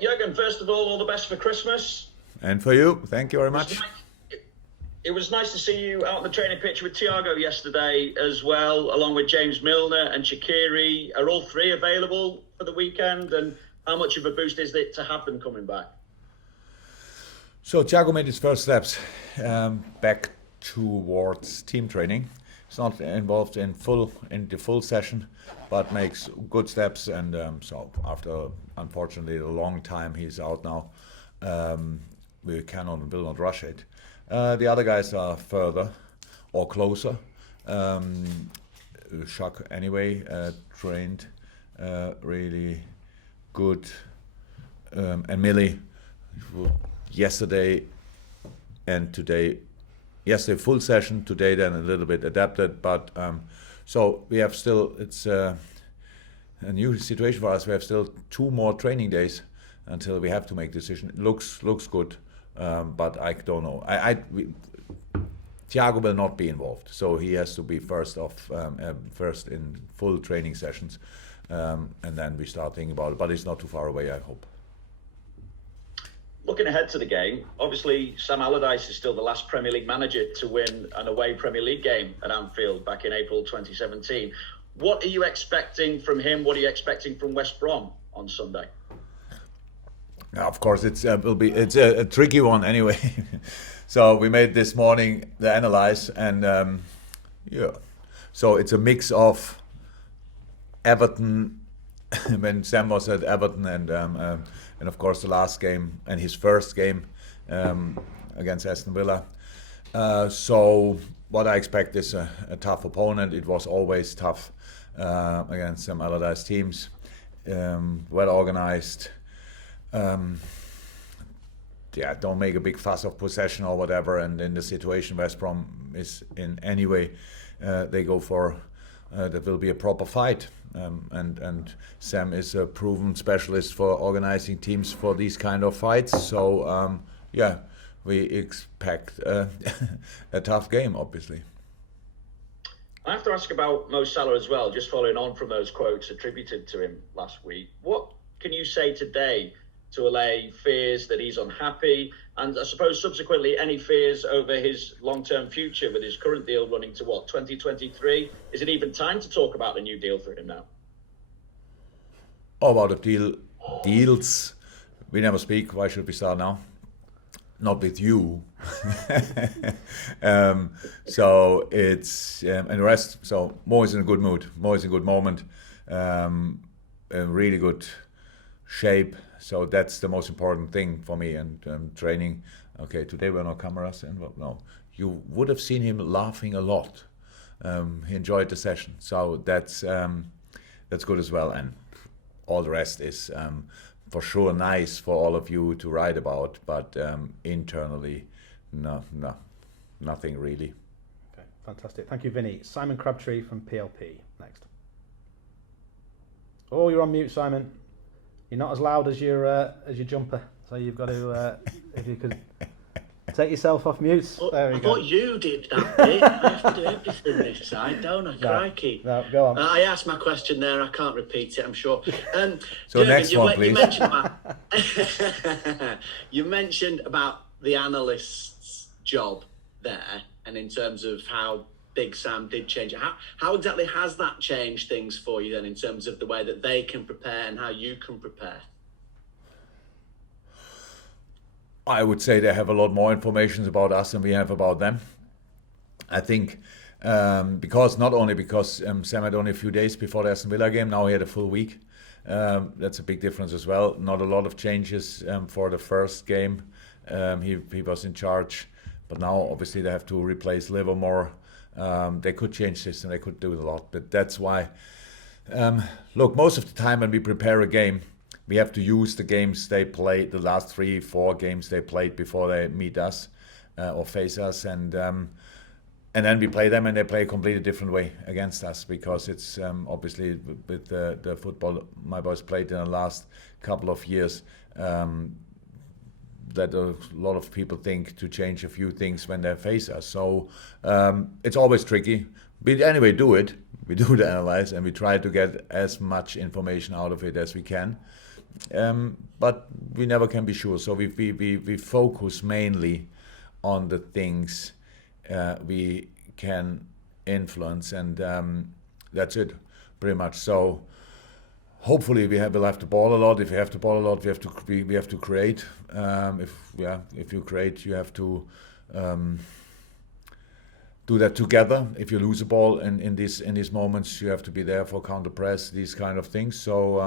Jurgen, first of all the best for Christmas. And for you, thank you very much. It was nice to see you out on the training pitch with Thiago yesterday as well, along with James Milner and Shaqiri. Are all three available for the weekend? And how much of a boost is it to have them coming back? So Thiago made his first steps back towards team training. He's not involved in the full session, but makes good steps. And so after, unfortunately, a long time, he's out now. We cannot and will not rush it. The other guys are further or closer. Shaq anyway trained really good, and Millie yesterday and today. Yesterday full session, today then a little bit adapted, but so we have still, it's a new situation for us. We have still 2 more training days until we have to make decision. It looks good, but I don't know. Thiago will not be involved, so he has to be first in full training sessions, and then we start thinking about it. But it's not too far away, I hope. Looking ahead to the game, obviously Sam Allardyce is still the last Premier League manager to win an away Premier League game at Anfield back in April 2017. What are you expecting from him? What are you expecting from West Brom on Sunday? Now, of course, it's a tricky one anyway. So we made this morning the analyze, and so it's a mix of Everton when Sam was at Everton, and of course the last game and his first game against Aston Villa. So what I expect is a tough opponent. It was always tough against some Allardyce teams, well organized. Don't make a big fuss of possession or whatever. And in the situation West Brom is in anyway, they go for that will be a proper fight. And Sam is a proven specialist for organizing teams for these kind of fights. So we expect a tough game, obviously. I have to ask about Mo Salah as well, just following on from those quotes attributed to him last week. What can you say today to allay fears that he's unhappy, and I suppose subsequently any fears over his long-term future with his current deal running to 2023? Is it even time to talk about a new deal for him now? Oh, about the deals, we never speak. Why should we start now? Not with you. So it's and the rest. So Mo is in a good mood. Mo is in a good moment. A really good shape. So that's the most important thing for me. And training. Okay, today were no cameras, and no, you would have seen him laughing a lot. He enjoyed the session, so that's good as well. And all the rest is for sure nice for all of you to write about, but internally, nothing really. Okay, fantastic. Thank you, Vinny. Simon Crabtree from PLP next. Oh, you're on mute, Simon. You're not as loud as your jumper, so you've got to if you could take yourself off mute. There we go. I thought you did that bit. I have to do everything this side, don't I? Crikey. No, go on. I asked my question there. I can't repeat it, I'm sure. So Jurgen, next one, please. You mentioned about the analyst's job there, and in terms of how Big Sam did change it. How exactly has that changed things for you then, in terms of the way that they can prepare and how you can prepare? I would say they have a lot more information about us than we have about them. I think because Sam had only a few days before the Aston Villa game, now he had a full week. That's a big difference as well. Not a lot of changes for the first game. He was in charge, but now obviously they have to replace Livermore. They could change system, they could do a lot, but that's why. Look, most of the time when we prepare a game, we have to use the games they played, the last 3-4 games they played before they meet us or face us, and then we play them and they play a completely different way against us, because it's obviously with the football my boys played in the last couple of years, that a lot of people think to change a few things when they face us. So it's always tricky. But anyway, we do the analyze, and we try to get as much information out of it as we can. but we never can be sure. So we focus mainly on the things we can influence, and that's it, pretty much. So hopefully we'll have the ball a lot. If we have the ball a lot, we have to create. If you create, you have to do that together. If you lose a ball in these moments, you have to be there for counter press, these kind of things. So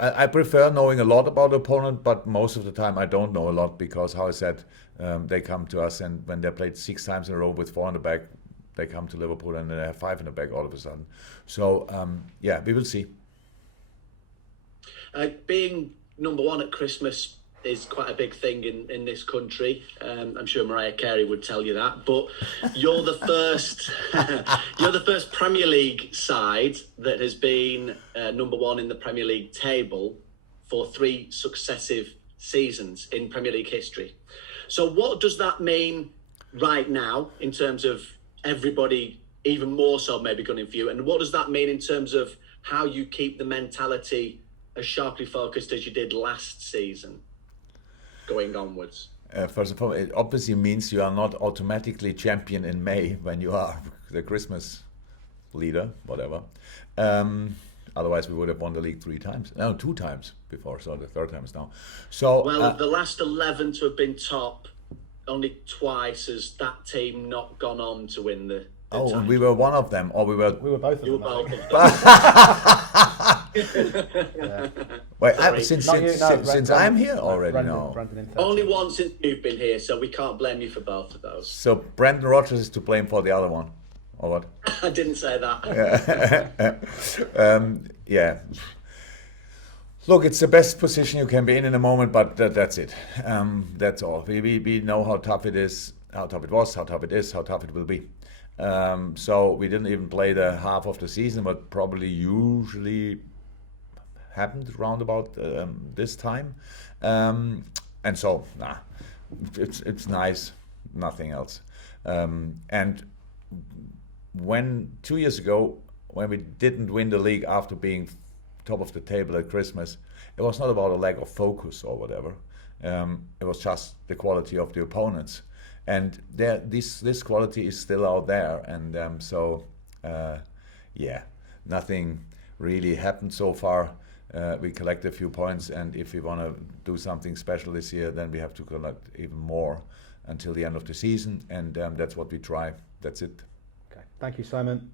I prefer knowing a lot about the opponent, but most of the time I don't know a lot, because, how I said, they come to us, and when they played 6 times in a row with 4 in the back, they come to Liverpool and they have 5 in the back all of a sudden. So we will see. Being number 1 at Christmas is quite a big thing in this country. I'm sure Mariah Carey would tell you that. But you're the first you're the first Premier League side that has been number 1 in the Premier League table for 3 successive seasons in Premier League history. So what does that mean right now in terms of everybody, even more so maybe gunning for you? And what does that mean in terms of how you keep the mentality as sharply focused as you did last season going onwards? First of all, it obviously means you are not automatically champion in May when you are the Christmas leader, whatever. Otherwise, we would have won the league 3 times. No, 2 times before, so the 3rd time is now. So, well, the last 11 to have been top, only twice has that team not gone on to win the title. And we were one of them, or we were both of them. Wait, since I'm here already now. Only once since you've been here, so we can't blame you for both of those. So Brendan Rodgers is to blame for the other one, or what? I didn't say that. Look, it's the best position you can be in a moment, but that's it. That's all. We know how tough it is, how tough it was, how tough it is, how tough it will be. So we didn't even play the half of the season, but probably usually happened round about this time. And so, it's nice, nothing else. And when 2 years ago, when we didn't win the league after being top of the table at Christmas, it was not about a lack of focus or whatever. It was just the quality of the opponents. And this quality is still out there, and nothing really happened so far. We collect a few points, and if we want to do something special this year, then we have to collect even more until the end of the season, and that's what we try. That's it. Okay, thank you, Simon.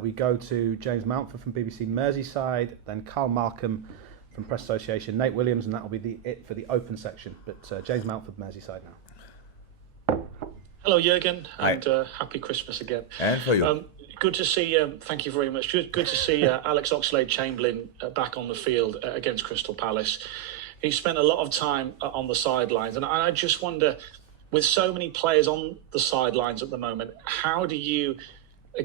We go to James Mountford from BBC Merseyside, then Carl Malcolm from Press Association, Nate Williams, and that will be it for the open section. But James Mountford, Merseyside now. Hello, Jurgen, and happy Christmas again. And for you. Good to see. Thank you very much. Good to see Alex Oxlade-Chamberlain back on the field against Crystal Palace. He spent a lot of time on the sidelines, and I just wonder, with so many players on the sidelines at the moment, how do you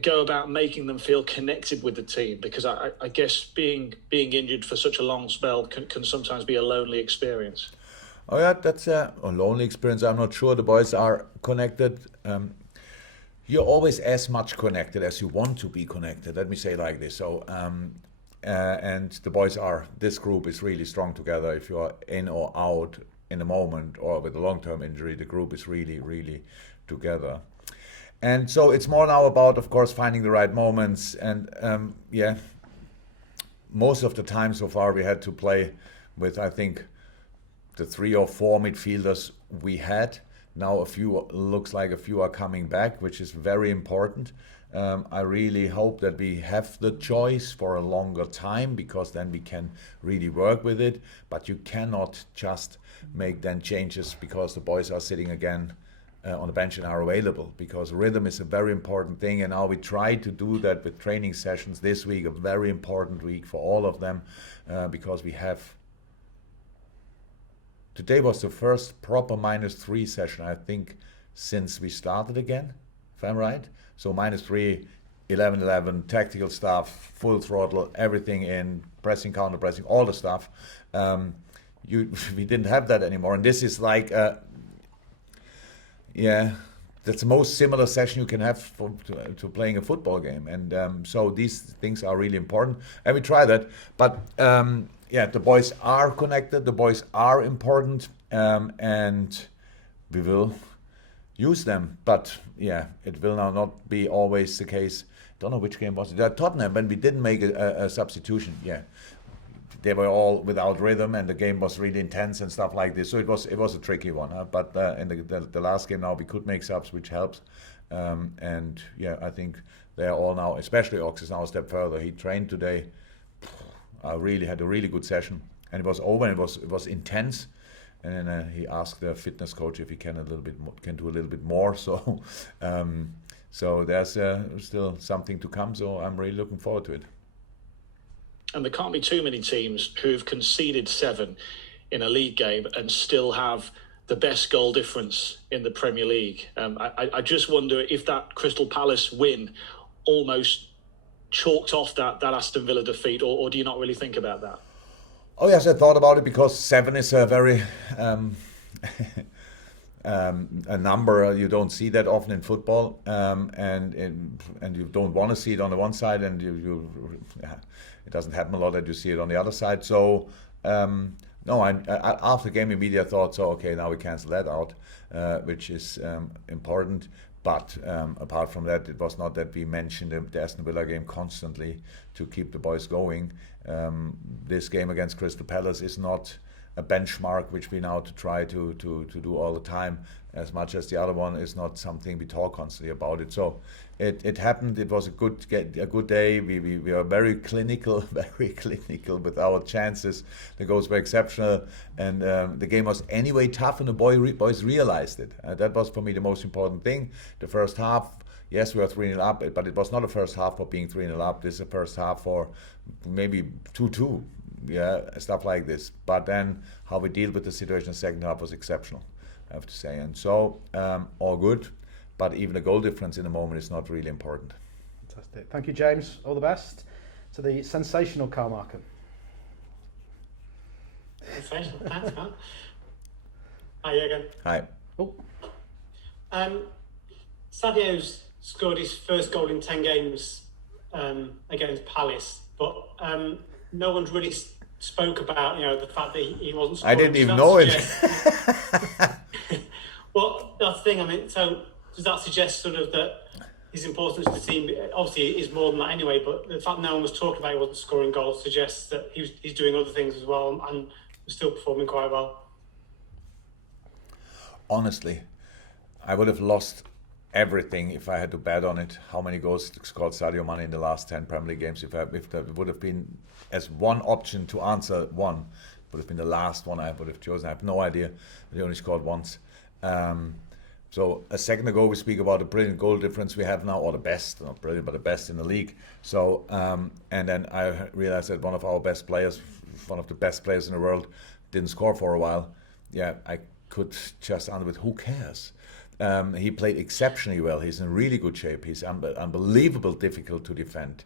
go about making them feel connected with the team? Because I guess being injured for such a long spell can sometimes be a lonely experience. Oh yeah, that's a lonely experience. I'm not sure the boys are connected. You're always as much connected as you want to be connected. Let me say it like this. So, and the boys are. This group is really strong together. If you are in or out in a moment or with a long-term injury, the group is really, really together. And so it's more now about, of course, finding the right moments. And most of the time so far we had to play with, I think, the 3 or 4 midfielders we had. Now looks like a few are coming back, which is very important. I really hope that we have the choice for a longer time, because then we can really work with it. But you cannot just make then changes because the boys are sitting again on the bench and are available, because rhythm is a very important thing. And now we try to do that with training sessions this week, a very important week for all of them, because we have. Today was the first proper -3 session, I think, since we started again, if I'm right. So -3, 11-11, tactical stuff, full throttle, everything in, pressing, counter-pressing, all the stuff. We didn't have that anymore. And this is like, that's the most similar session you can have to playing a football game. And so these things are really important, and we try that. But the boys are connected, the boys are important, and we will use them. But it will now not be always the case. Don't know which game was it. Tottenham, when we didn't make a substitution. They were all without rhythm, and the game was really intense and stuff like this. So it was a tricky one. But in the last game now we could make subs, which helps. I think they are all now, especially Ox is now a step further. He trained today. Really had a really good session, and it was over. And it was intense. And then he asked the fitness coach if he can do a little bit more. So so there's still something to come. So I'm really looking forward to it. And there can't be too many teams who've conceded 7 in a league game and still have the best goal difference in the Premier League. I just wonder if that Crystal Palace win almost chalked off that Aston Villa defeat, or do you not really think about that? Oh yes, I thought about it, because 7 is a very a number you don't see that often in football, and you don't want to see it on the one side, and it doesn't happen a lot that you see it on the other side. So no, I after the game immediately I thought, so okay, now we cancel that out, which is important. But apart from that, it was not that we mentioned the Aston Villa game constantly to keep the boys going. This game against Crystal Palace is not a benchmark which we now to try to do all the time, as much as the other one is not something we talk constantly about it. So it happened. It was a good day. We are very clinical with our chances. The goals were exceptional, and the game was anyway tough, and the boys realized it. That was for me the most important thing. The first half, yes, we were 3-0 up, but it was not a first half for being 3-0 up. This is a first half for maybe 2-2. Stuff like this. But then how we deal with the situation in the second half was exceptional, I have to say. And so all good, but even the goal difference in the moment is not really important. Fantastic. Thank you, James. All the best to the sensational Carl Markham. Sensational. Thanks, man. Hi, Jurgen. Hi. Oh. Sadio's scored his first goal in 10 games against Palace, but no one's really spoke about the fact that he wasn't scoring. I didn't even know it. Well, that's the thing. I mean, so does that suggest sort of that his importance to the team obviously is more than that anyway? But the fact no one was talking about he wasn't scoring goals suggests that he's doing other things as well and still performing quite well. Honestly, I would have lost everything if I had to bet on it. How many goals scored Sadio Mane in the last 10 Premier League games? If that would have been as one option to answer one, would have been the last one I would have chosen. I have no idea. He only scored once. So a second ago we speak about the brilliant goal difference we have now, or the best, not brilliant, but the best in the league. So and then I realized that one of our best players, one of the best players in the world, didn't score for a while. I could just answer with, who cares? He played exceptionally well. He's in really good shape. He's unbelievable difficult to defend.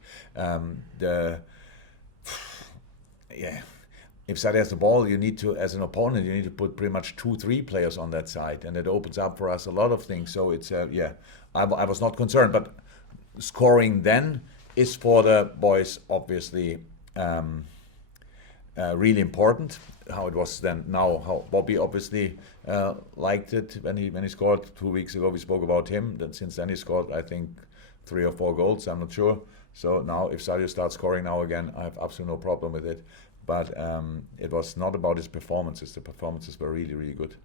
If Sadio has the ball, you need to, as an opponent, you need to put pretty much 2-3 players on that side, and it opens up for us a lot of things. So it's I was not concerned, but scoring then is for the boys obviously really important. How it was then now, how Bobby obviously liked it when he scored 2 weeks ago. We spoke about him. Then since then he scored, I think, 3 or 4 goals. I'm not sure. So now if Sadio starts scoring now again, I have absolutely no problem with it. But it was not about his performances. The performances were really, really good.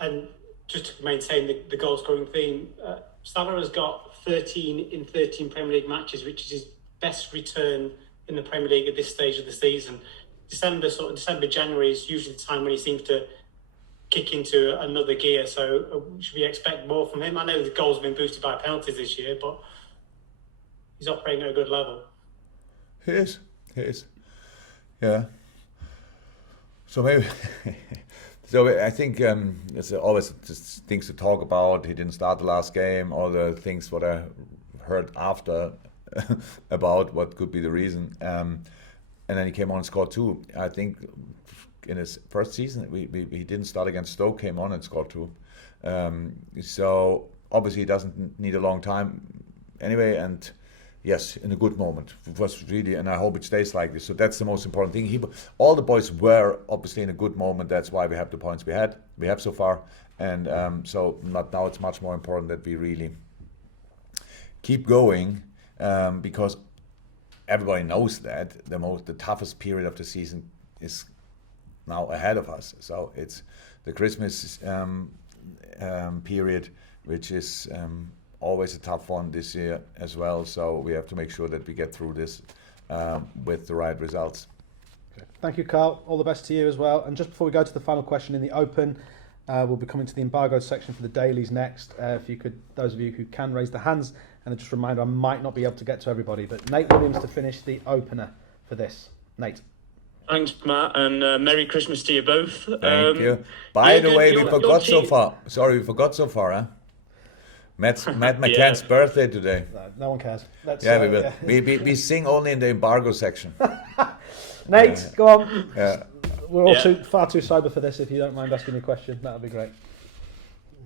And just to maintain the goal scoring theme, Salah has got 13 in 13 Premier League matches, which is his best return in the Premier League at this stage of the season. December, January is usually the time when he seems to kick into another gear. So should we expect more from him? I know the goals have been boosted by penalties this year, but he's operating at a good level. He is. Yeah. So maybe... So I think there's always just things to talk about. He didn't start the last game. All the things what I heard after about what could be the reason. And then he came on and scored 2. I think in his first season, he didn't start against Stoke, came on and scored 2. So obviously, it doesn't need a long time anyway, and yes, in a good moment. It was really, and I hope it stays like this. So that's the most important thing. All the boys were obviously in a good moment. That's why we have the points we have so far, and so now it's much more important that we really keep going, because everybody knows that the toughest period of the season is now ahead of us. So it's the Christmas period, which is always a tough one this year as well. So we have to make sure that we get through this with the right results. Okay. Thank you, Carl. All the best to you as well. And just before we go to the final question in the Open, we'll be coming to the embargoed section for the dailies next. If you could, those of you who can, raise their hands. And just a reminder, I might not be able to get to everybody, but Nate Williams to finish the opener for this. Nate. Thanks, Matt, and Merry Christmas to you both. Thank you. By the way, we forgot so far. Sorry, we forgot so far, huh? Matt McCann's birthday today. No one cares. We will. Yeah. We sing only in the embargo section. Nate, go on. We're all far too sober for this. If you don't mind asking a question, that would be great.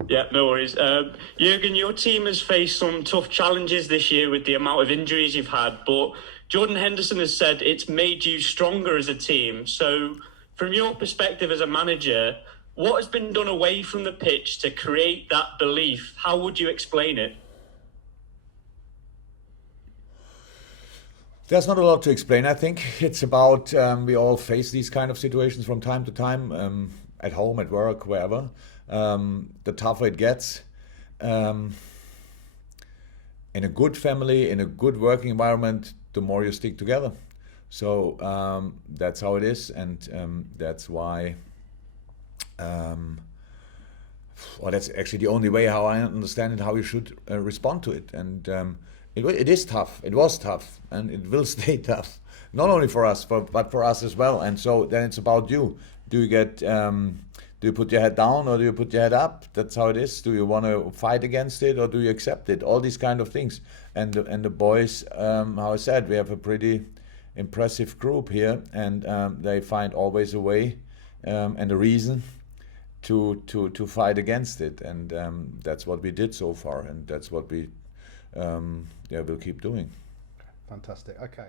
Yeah, no worries. Jurgen, your team has faced some tough challenges this year with the amount of injuries you've had, but Jordan Henderson has said it's made you stronger as a team. So from your perspective as a manager, what has been done away from the pitch to create that belief? How would you explain it? There's not a lot to explain. I think it's about we all face these kind of situations from time to time, at home, at work, wherever. The tougher it gets. In a good family, in a good working environment, the more you stick together. So that's how it is, and that's why. That's actually the only way how I understand it, how you should respond to it. And it is tough. It was tough, and it will stay tough. Not only for us, but for us as well. And so then it's about you. Do you get? Do you put your head down or do you put your head up? That's how it is. Do you want to fight against it or do you accept it? All these kind of things. And the boys, how I said, we have a pretty impressive group here, and they find always a way and a reason to fight against it. And that's what we did so far, and that's what we will keep doing. Fantastic. Okay.